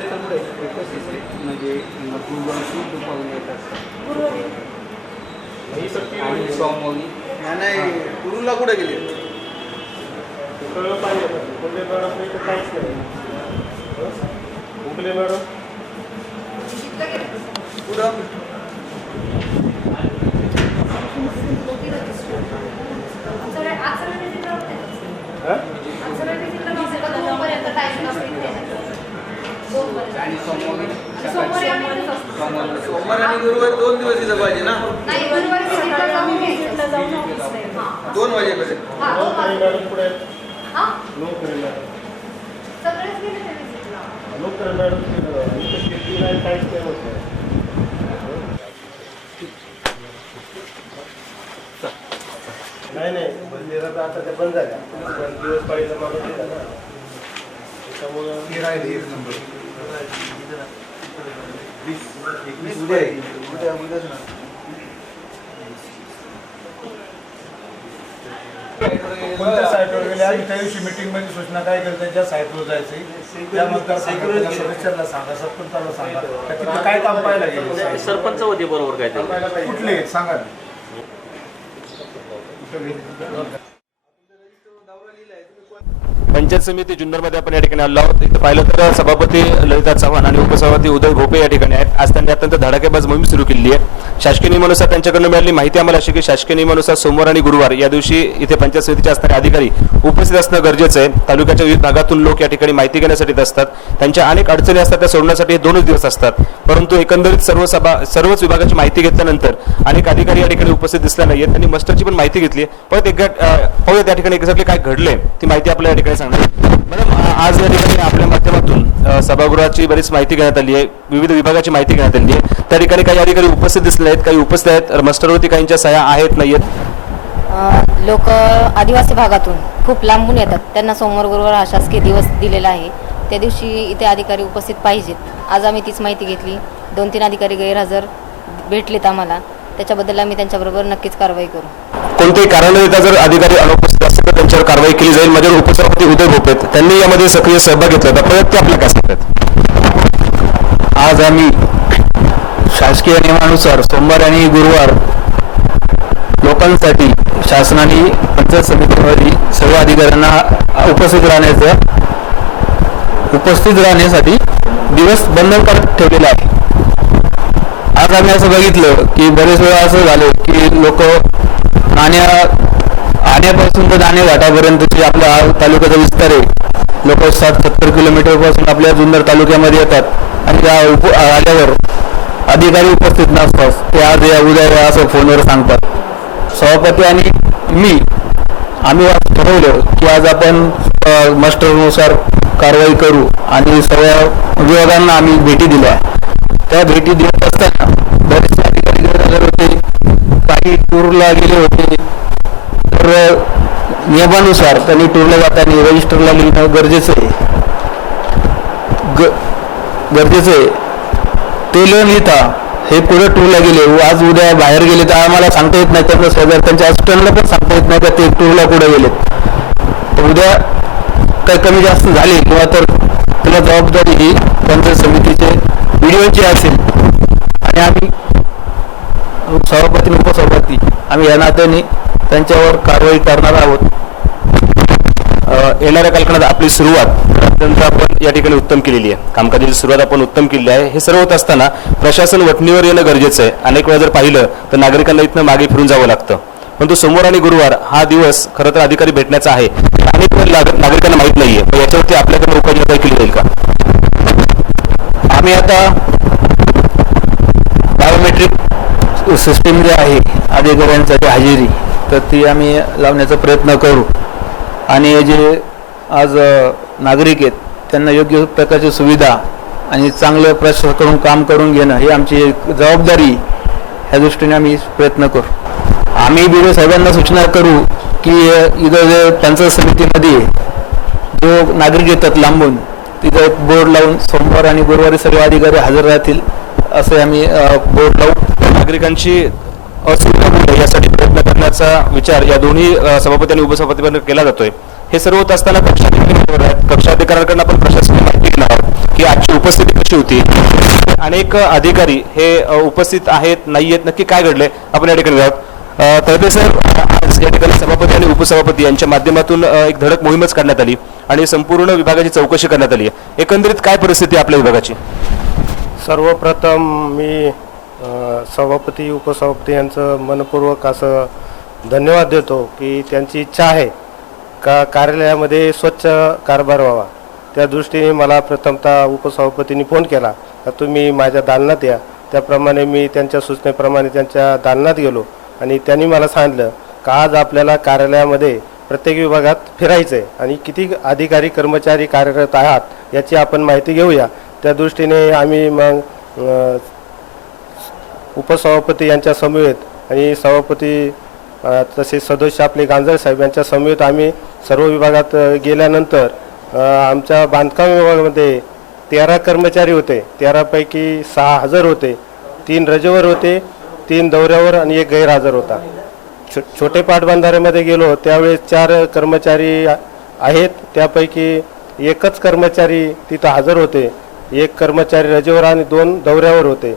ते रजिस्टर पुढे म्हणजे गुरुवारची दुपारून येत असतात ही सक्ती आणि सोमवारी नाही, नाही गुरुला कुठे गेले कळलं पाहिजे आता. कोणत्या मॅडम इथं काहीच नाही उकले मॅडम कुठं हा? आणि सोमवारी सकाळी. सोमवारी सोमवार. आणि गुरुवार दोन दिवस इथं पाहिजे ना? दोन वाजेपर्यंत. नोकरी मॅडम पुढे नोकरी मॅडम. नोकरी मॅडम इथं शेती नाही काहीच नाही होत. नाही. नाही. नाही मंदिरात आता ते बंद झाल्या पण दिवस पाळीला माणूस दिला ना त्याच्यामुळं उद्या आहे. उद्या उद्याच ना कोणत्या साईटवर गेले? आणि त्या दिवशी मीटिंगमध्ये सूचना काय केली? त्यांच्या साईटवर जायचे त्या मतदारसंघाच्या सदस्यांना सांगा. सरपंचाला सांगा. का तिथे काय काम पाहायला गेले? सरपंच होते बरोबर काय ते. कुठले? सांगा? पंचायत समिती जुन्नरमध्ये आपण या ठिकाणी आलो आहोत. इथं पाहिलं तर सभापती ललिता चव्हाण आणि उपसभापती उदय भोपे या ठिकाणी आहेत. आज त्यांनी अत्यंत धडाकेबाज मोहीम सुरू केली आहे. शासकीय नियमानुसार त्यांच्याकडून मिळाली माहिती आम्हाला अशी की शासकीय नियमानुसार सोमवार आणि गुरुवार या दिवशी इथे पंचायत समितीचे असणारे अधिकारी उपस्थित असणं गरजेचं आहे. तालुक्याच्या विविध भागातून लोक या ठिकाणी माहिती घेण्यासाठी असतात. त्यांच्या अनेक अडचणी असतात त्या सोडण्यासाठी हे दोनच दिवस असतात. परंतु एकंदरीत सर्व सभा सर्वच विभागाची माहिती घेतल्यानंतर अनेक अधिकारी या ठिकाणी उपस्थित दिसल्या आहेत त्यांनी मस्टरची पण माहिती घेतली परत एक पाहूया त्या ठिकाणी एक्झॅक्टली काय घडलंय. ती माहिती आपल्याला या ठिकाणी सांगणार मॅडम आज या ठिकाणी आपल्या माध्यमातून सभागृहाची बरीच माहिती घेण्यात आली आहे. विविध विभागाची माहिती घेण्यात आली आहे. त्या ठिकाणी काही अधिकारी उपस्थित दिसले आहेत काही उपस्थित आहेत. मस्टरवरती काहींच्या सह्या आहेत नाहीयेत. लोक आदिवासी भागातून खूप लांबून येतात. त्यांना सोमवार गुरुवार हा शासकीय दिवस दिलेला आहे. त्या दिवशी इथे अधिकारी उपस्थित पाहिजेत. आज आम्ही तीच माहिती घेतली. दोन तीन अधिकारी गैरहजर भेटलेत आम्हाला. त्याच्याबद्दल आम्ही त्यांच्याबरोबर नक्कीच कारवाई करू. कोणतेही कारण देता जर अधिकारी अनुपस्थित असतील तर त्यांच्यावर कारवाई केली जाईल. माझ्यावर उपसभापती उदय भोपेत त्यांनी यामध्ये सक्रिय सहभाग घेतला होता. परत ते आपल्याला काय सांगतात आज आम्ही शासकीय नियमानुसार सोमवार आणि गुरुवार लोकांसाठी शासनाने पंचायत समितीमध्ये सर्व अधिकाऱ्यांना उपस्थित राहण्याचं उपस्थित राहण्यासाठी दिवस बंधनकारक ठेवलेला आहे. आज आम्ही असं बघितलं की बरेच वेळा असं झालं की लोक नाण्या आण्यापासून तर नाणे घाटापर्यंतची आपल्या तालुक्याचा विस्तार आहे. लोक साठ सत्तर किलोमीटरपासून आपल्या जुन्नर तालुक्यामध्ये येतात आणि त्या उप आल्यावर अधिकारी उपस्थित नसतात. ते आज या उद्या या असं फोनवर सांगतात. सभापती आणि मी आम्ही ठरवलं की आज आपण मास्टरनुसार कारवाई करू आणि सर्व विभागांना आम्ही भेटी दिल्या. त्या भेटी देत असताना बरेचसे अधिकारी गैरहजर होते. काही टूरला गेले होते. तर नियमानुसार त्यांनी टूरला जाताना रजिस्टरला लिहिणं गरजेचं आहे. ग गरजेचं आहे. ते लिहून लिहिता. हे पुढे टूरला गेले. व आज उद्या बाहेर गेले तर आम्हाला सांगता येत नाही. त्यांना शेजार त्यांच्या असिस्टंटला पण सांगता येत नाही का ते टूरला कुठे गेलेत. तर उद्या काही कमी जास्त झाली किंवा तर तुला जबाबदारी ही त्यांच्या समितीचे व्हिडिओची असेल. आणि आम्ही सभापती उपसभापती आम्ही या नात्याने त्यांच्यावर कारवाई करणार आहोत. येणाऱ्या कालखंडात आपली सुरुवात अत्यंत आपण या ठिकाणी उत्तम केलेली आहे. कामकाजाची सुरुवात आपण उत्तम केली आहे. हे सर्व होत असताना प्रशासन वटणीवर येणं गरजेचं आहे. अनेक वेळा जर पाहिलं तर नागरिकांना इथनं मागे फिरून जावं लागतं. परंतु सोमवार आणि गुरुवार हा दिवस खरं तर अधिकारी भेटण्याचा आहे. अनेक नागरिकांना माहीत नाहीये. पण याच्यावरती आपल्याकडे उपाययोजना केली जाईल का? आम्ही आता बायोमेट्रिक सिस्टीम जे आहे अधिकाऱ्यांसाठी हजेरी तर ती आम्ही लावण्याचा प्रयत्न करू. आणि हे जे आज नागरिक आहेत त्यांना योग्य प्रकारची सुविधा आणि चांगलं प्रशासनाकडून काम करून घेणं ही आमची एक जबाबदारी. ह्या दृष्टीने आम्ही प्रयत्न करू. आम्ही बी साहेबांना सूचना करू की इथं जे पंचायत समितीमध्ये जो नागरिक येतात लांबून तिथं एक बोर्ड लावून सोमवार आणि गुरुवारी सर्व अधिकारी हजर राहतील असे आम्ही बोर्ड लावू. नागरिकांची असुविधा होऊ नये यासाठी प्रयत्न करण्याचा विचार या दोन्ही सभापती आणि उपसभापतीकडून केला जातोय. हे सर्व होत असताना कक्षाधिकारी कक्षा आहेत. कक्षाधिकाऱ्यांकडून आपण प्रशासकीय माहिती घेणार आहोत की आजची उपस्थिती कशी होती? अनेक अधिकारी हे उपस्थित आहेत नाही आहेत नक्की काय घडले आपण या ठिकाणी आहोत तर तळपे सर आज या ठिकाणी सभापती आणि उपसभापती यांच्या माध्यमातून एक धडक मोहीमच करण्यात आली आणि संपूर्ण विभागाची चौकशी करण्यात आली आहे. एकंदरीत काय परिस्थिती आपल्या विभागाची? सर्वप्रथम मी सभापती उपसभापती यांचं मनपूर्वक असं धन्यवाद देतो की त्यांची इच्छा आहे का कार्यालयामध्ये स्वच्छ कारभार व्हावा. त्या दृष्टीने मला प्रथमतः उपसभापतींनी फोन केला का तुम्ही माझ्या दालनात या. त्याप्रमाणे मी त्यांच्या सूचनेप्रमाणे त्यांच्या दालनात गेलो आणि त्यांनी मला सांगितलं का आज आपल्याला कार्यालयामध्ये प्रत्येक विभागात फिरायचं आहे आणि किती अधिकारी कर्मचारी कार्यरत आहात याची आपण माहिती घेऊया. त्या दृष्टीने आम्ही मग उपसभापती यांच्या समवेत आणि सभापती तसेच सदस्य आपले गांजळ साहेब यांच्या समवेत आम्ही सर्व विभागात गेल्यानंतर आमच्या बांधकाम विभागामध्ये तेरा कर्मचारी होते. तेरापैकी सहा हजर होते. तीन रजेवर होते तीन दौऱ्यावर आणि एक गैरहजर होता. छो छोटे पाटबंधाऱ्यामध्ये गेलो त्यावेळेस चार कर्मचारी आहेत. त्यापैकी एकच कर्मचारी तिथं हजर होते. एक कर्मचारी रजेवर आणि दोन दौऱ्यावर होते.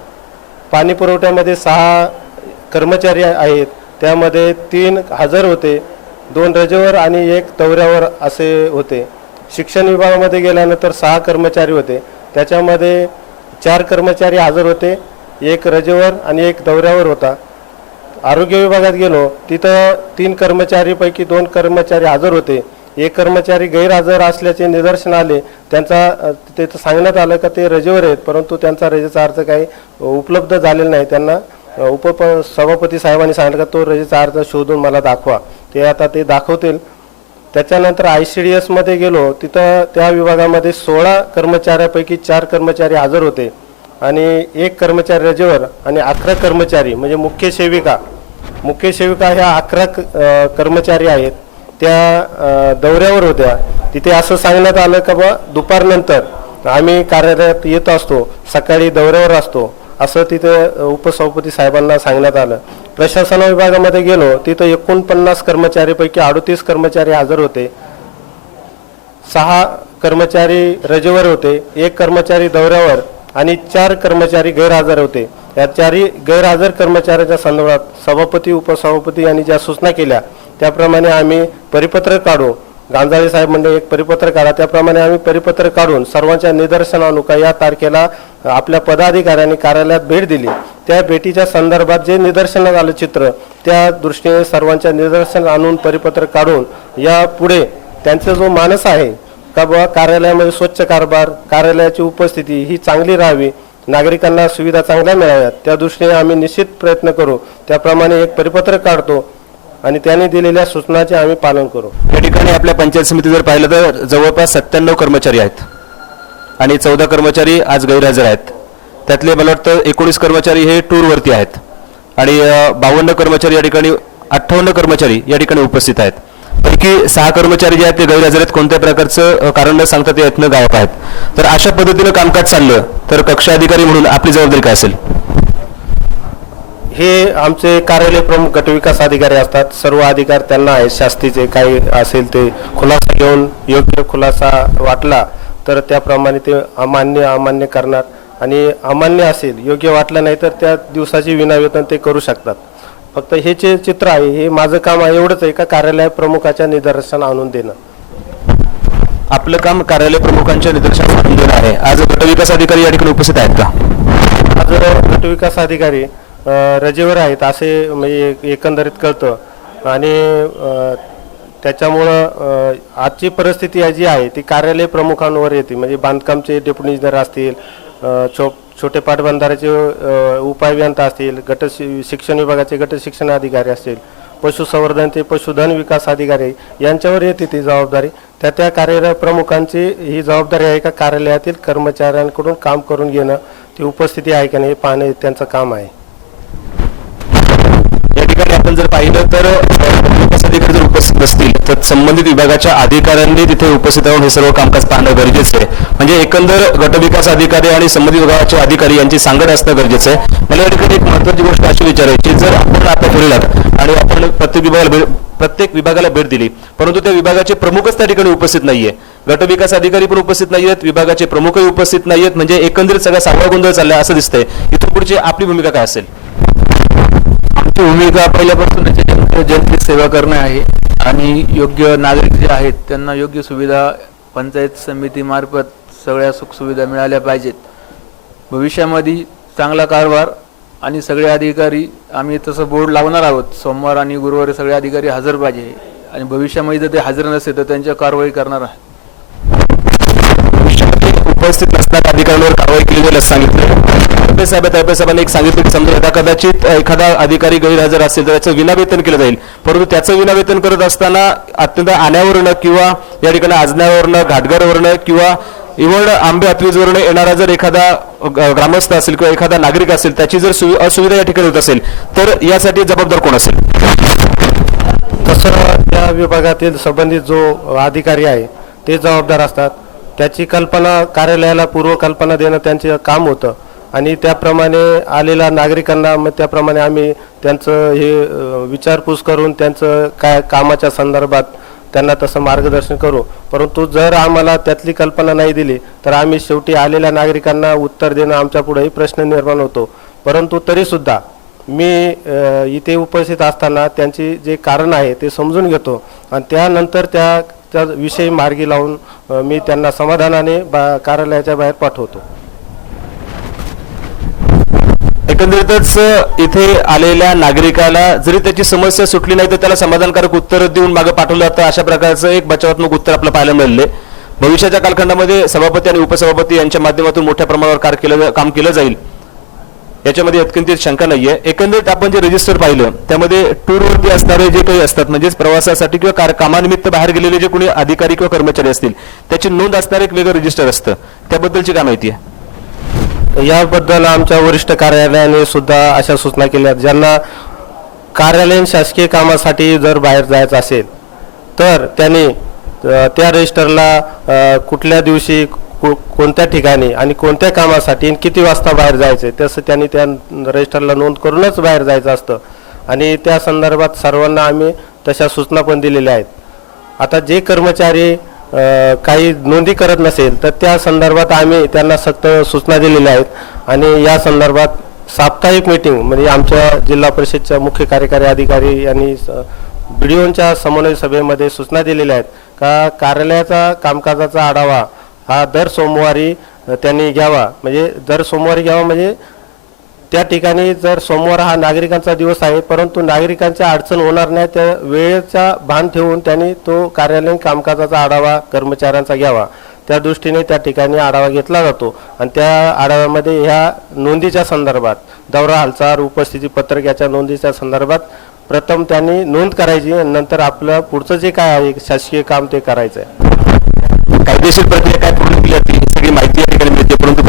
पाणी पुरवठ्यामध्ये सहा कर्मचारी आहेत. त्यामध्ये तीन हजर होते दोन रजेवर आणि एक दौऱ्यावर असे होते. शिक्षण विभागामध्ये गेल्यानंतर सहा कर्मचारी होते. त्याच्यामध्ये चार कर्मचारी हजर होते एक रजेवर आणि एक दौऱ्यावर होता. आरोग्य विभागात गेलो तिथं तीन कर्मचारीपैकी दोन कर्मचारी हजर होते. एक कर्मचारी गैरहजर असल्याचे निदर्शन आले. त्यांचा ते सांगण्यात आलं का ते रजेवर आहेत परंतु त्यांचा रजेचा अर्ज काही उपलब्ध झालेला नाही. त्यांना उप सभापती साहेबांनी सांगितलं का तो रजेचा अर्ज शोधून मला दाखवा. ते आता ते दाखवतील. त्याच्यानंतर आय सी डी एसमध्ये गेलो. तिथं त्या विभागामध्ये सोळा कर्मचाऱ्यापैकी चार कर्मचारी हजर होते. आणि एक कर्मचारी रजेवर आणि अकरा कर्मचारी म्हणजे मुख्य सेविका. मुख्य सेविका ह्या अकरा क- कर्मचारी आहेत. त्या दौऱ्यावर होत्या. तिथे असं सांगण्यात आलं का बा दुपारनंतर आम्ही कार्यालयात येत असतो सकाळी दौऱ्यावर असतो असं तिथं उपसभापती साहेबांना सांगण्यात आलं. प्रशासन विभागामध्ये गेलो तिथं एकोणपन्नास कर्मचारीपैकी अडतीस कर्मचारी हजर होते. सहा कर्मचारी रजेवर होते एक कर्मचारी दौऱ्यावर आणि चार कर्मचारी गैरहजर होते. या चारही गैरहजर कर्मचाऱ्याच्या संदर्भात सभापती उपसभापती यांनी ज्या सूचना केल्या त्याप्रमाणे आम्ही परिपत्रक काढू. गांजाळे साहेब म्हणजे एक परिपत्रक काढा. त्याप्रमाणे आम्ही परिपत्रक काढून सर्वांच्या निदर्शनानुक या तारखेला आपल्या पदाधिकाऱ्यांनी कार्यालयात भेट दिली. त्या भेटीच्या संदर्भात जे निदर्शनात आलं चित्र त्या दृष्टीने सर्वांच्या निदर्शन आणून परिपत्रक काढून या पुढे त्यांचा जो मानस आहे का बाबा कार्यालयामध्ये स्वच्छ कारभार कार्यालयाची उपस्थिती ही चांगली राहावी नागरिकांना सुविधा चांगल्या मिळाव्यात त्या दृष्टीने आम्ही निश्चित प्रयत्न करू. त्याप्रमाणे एक परिपत्रक काढतो. आणि त्याने दिलेल्या सूचनाचे आम्ही पालन करू. या ठिकाणी आपल्या पंचायत समिती जर पाहिलं तर जवळपास सत्त्याण्णव कर्मचारी आहेत. आणि चौदा कर्मचारी आज गैरहजर आहेत. त्यातले मला वाटतं एकोणीस कर्मचारी हे टूरवरती आहेत. आणि बावन्न कर्मचारी या ठिकाणी अठ्ठावन्न कर्मचारी या ठिकाणी उपस्थित आहेत. पैकी सहा कर्मचारी जे आहेत ते गैरहजर आहेत. कोणत्या प्रकारचं कारण न सांगता ते यत्न गायब आहेत. तर अशा पद्धतीनं कामकाज चाललं तर कक्षा अधिकारी म्हणून आपली जबाबदारी काय असेल? हे आमचे कार्यालय प्रमुख गटविकास अधिकारी असतात. सर्व अधिकार त्यांना आहेत. शास्तीचे काही असेल ते खुलासा घेऊन योग्य खुलासा वाटला तर त्याप्रमाणे ते अमान्य अमान्य करणार. आणि अमान्य असेल योग्य वाटलं नाही तर त्या दिवसाची विनावेतन ते करू शकतात. फक्त हे जे चित्र आहे. हे माझं काम आहे. एवढंच आहे का कार्यालय प्रमुखाच्या निदर्शन आणून देणं? आपलं काम कार्यालय प्रमुखांच्या निदर्शनास आणून देणं आहे. आज गटविकास अधिकारी या ठिकाणी उपस्थित आहेत का? आज गटविकास अधिकारी रजेवर आहेत असे म्हणजे एकंदरीत कळतं. आणि त्याच्यामुळं आजची परिस्थिती जी आहे ती कार्यालय प्रमुखांवर येते. म्हणजे बांधकामचे डेप्युटी इंजिनियर असतील छो छोटे पाटबंधाराचे उपायभियंता असतील गट शि- शिक्षण विभागाचे गट शिक्षण अधिकारी असतील पशुसंवर्धनचे पशुधन विकास अधिकारी यांच्यावर येते ती जबाबदारी. त्या त्या कार्यालय प्रमुखांची ही जबाबदारी आहे का? कार्यालयातील कर्मचाऱ्यांकडून काम करून घेणं ती उपस्थिती आहे का नाही हे पाहणे त्यांचं काम आहे. आपण जर पाहिलं तर विकास अधिकारी जर उपस्थित नसतील तर संबंधित विभागाच्या अधिकाऱ्यांनी तिथे उपस्थित राहून हे सर्व कामकाज पाहणं गरजेचं आहे. म्हणजे एकंदर गटविकास अधिकारी आणि संबंधित विभागाचे अधिकारी यांची सांगड असणं गरजेचं आहे. मला या ठिकाणी एक महत्वाची गोष्ट अशी विचारायची जर आपण आता फिरलात आणि आपण प्रत्येक विभागाला भेट प्रत्येक विभागाला भेट दिली परंतु त्या विभागाचे प्रमुखच त्या ठिकाणी उपस्थित नाहीये. गटविकास अधिकारी पण उपस्थित नाहीयेत विभागाचे प्रमुखही उपस्थित नाहीयेत म्हणजे एकंदरीत सगळा सावळा गोंधळ चालला असं दिसतंय. इथून पुढची आपली भूमिका काय असेल? आमची भूमिका पहिल्यापासून जन जनतेची सेवा करणे आहे आणि योग्य नागरिक जे आहेत त्यांना योग्य सुविधा पंचायत समितीमार्फत सगळ्या सुखसुविधा मिळाल्या पाहिजेत. भविष्यामध्ये चांगला कारभार आणि सगळे अधिकारी आम्ही तसं बोर्ड लावणार आहोत. सोमवार आणि गुरुवारी सगळे अधिकारी हजर पाहिजे आणि भविष्यामध्ये जर ते हजर नसेल तर त्यांच्या कारवाई करणार आहे. उपस्थित नसणाऱ्या अधिकाऱ्यांवर कारवाई केली जाईल असं सांगितलं. तळपे साहेब तळपे साहेबांनी एक सांगितलं की समजा आता कदाचित एखादा अधिकारी गैरहजर असेल तर त्याचं विनावेतन केलं जाईल. परंतु त्याचं विनावेतन करत असताना अत्यंत आण्यावरनं किंवा या ठिकाणी आजण्यावरनं घाटघरवरनं किंवा इव्हन आंबे अत्वीजवरनं येणारा जर एखादा ग्रामस्थ असेल किंवा एखादा नागरिक असेल त्याची जर असुविधा या ठिकाणी होत असेल तर यासाठी जबाबदार कोण असेल? तसं त्या विभागातील संबंधित जो अधिकारी आहे ते जबाबदार असतात. त्याची कल्पना कार्यालयाला पूर्वकल्पना देणं त्यांचे काम होतं. आणि त्याप्रमाणे आलेल्या नागरिकांना मग त्याप्रमाणे आम्ही त्यांचं हे विचारपूस करून त्यांचं काय कामाच्या संदर्भात त्यांना तसं मार्गदर्शन करू. परंतु जर आम्हाला त्यातली कल्पना नाही दिली तर आम्ही शेवटी आलेल्या नागरिकांना उत्तर देणं आमच्या पुढेही प्रश्न निर्माण होतो. परंतु तरीसुद्धा मी इथे उपस्थित असताना त्यांची जे कारण आहे ते समजून घेतो. आणि त्यानंतर त्या त्या विषयी मार्गी लावून मी त्यांना समाधानाने बा कार्यालयाच्या बाहेर पाठवतो. एकंदरीतच इथे आलेल्या नागरिकाला जरी त्याची समस्या सुटली नाही तर त्याला समाधानकारक उत्तर देऊन मागे पाठवलं जातं. अशा प्रकारचं एक बचावात्मक उत्तर आपल्याला पाहायला मिळाले भविष्याच्या कालखंडामध्ये सभापती आणि उपसभापती यांच्या माध्यमातून मोठ्या प्रमाणावर कार केलं काम केलं जाईल. याच्यामध्ये अत्यंत शंका नाहीये. एकंदरीत आपण जे रजिस्टर पाहिलं त्यामध्ये टूरवरती असणारे जे काही असतात म्हणजेच प्रवासासाठी किंवा कार- कामानिमित्त बाहेर गेलेले जे कोणी अधिकारी किंवा कर्मचारी असतील त्याची नोंद असणारं एक वेगळं रजिस्टर असतं. त्याबद्दलची काय माहिती आहे? याबद्दल आमच्या वरिष्ठ कार्यालयाने सुद्धा अशा सूचना केल्या आहेत. ज्यांना कार्यालयीन शासकीय कामासाठी जर बाहेर जायचं असेल तर त्यांनी त्या रजिस्टरला कुठल्या दिवशी को- कोणत्या ठिकाणी आणि कोणत्या कामासाठी आणि किती वाजता बाहेर जायचे तसं त्यांनी त्या रजिस्टरला नोंद करूनच बाहेर जायचं असतं आणि त्या संदर्भात सर्वांना आम्ही तशा सूचना पण दिलेल्या आहेत आता जे कर्मचारी काही नोंदी करत नसेल तर त्या संदर्भात आम्ही त्यांना सक्त सूचना दिलेल्या आहेत. आणि या संदर्भात साप्ताहिक मीटिंग म्हणजे आमच्या जिल्हा परिषदच्या मुख्य कार्यकारी अधिकारी यांनी बीडीओंच्या समन्वय सभेमध्ये सूचना दिलेल्या आहेत. का कार्यालयाचा कामकाजाचा आढावा हा दर सोमवारी त्यांनी घ्यावा. म्हणजे दर सोमवारी घ्यावा म्हणजे त्या ठिकाणी जर सोमवार हा नागरिकांचा दिवस आहे परंतु नागरिकांच्या अडचण होणार नाही त्या वेळेचा भान ठेवून त्यांनी तो कार्यालयीन कामकाजाचा आढावा कर्मचाऱ्यांचा घ्यावा. त्या दृष्टीने त्या ठिकाणी आढावा घेतला जातो. आणि त्या आढाव्यामध्ये ह्या नोंदीच्या संदर्भात दौरा हालचाल उपस्थिती पत्रक याच्या नोंदीच्या संदर्भात प्रथम त्यांनी नोंद करायची आणि नंतर आपलं पुढचं जे काय आहे शासकीय काम ते करायचं आहे कायदेशीर प्रक्रिया काय पूर्ण केली जाते सगळी माहिती या ठिकाणी मिळते परंतु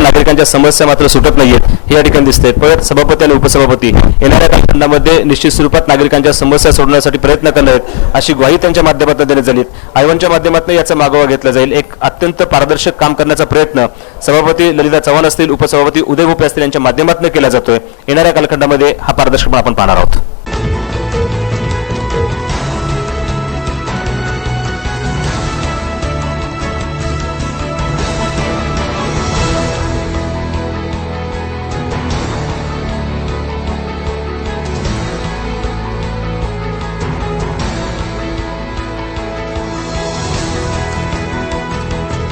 प्रत्यक्ष नागरिकांच्या समस्या मात्र सुटत नाहीयेत. हे या ठिकाणी दिसते परत सभापती आणि उपसभापती येणाऱ्या कालखंडामध्ये निश्चित स्वरूपात नागरिकांच्या समस्या सोडवण्यासाठी प्रयत्न करणार आहेत अशी ग्वाही त्यांच्या माध्यमातून देण्यात झाली आयोगांच्या माध्यमातून याचा मागोवा घेतला जाईल. एक अत्यंत पारदर्शक काम करण्याचा प्रयत्न सभापती ललिता चव्हाण असतील उपसभापती उदय भोपे असतील यांच्या माध्यमातून केला जातोय. येणाऱ्या कालखंडामध्ये हा पारदर्शकपणा आपण पाहणार आहोत.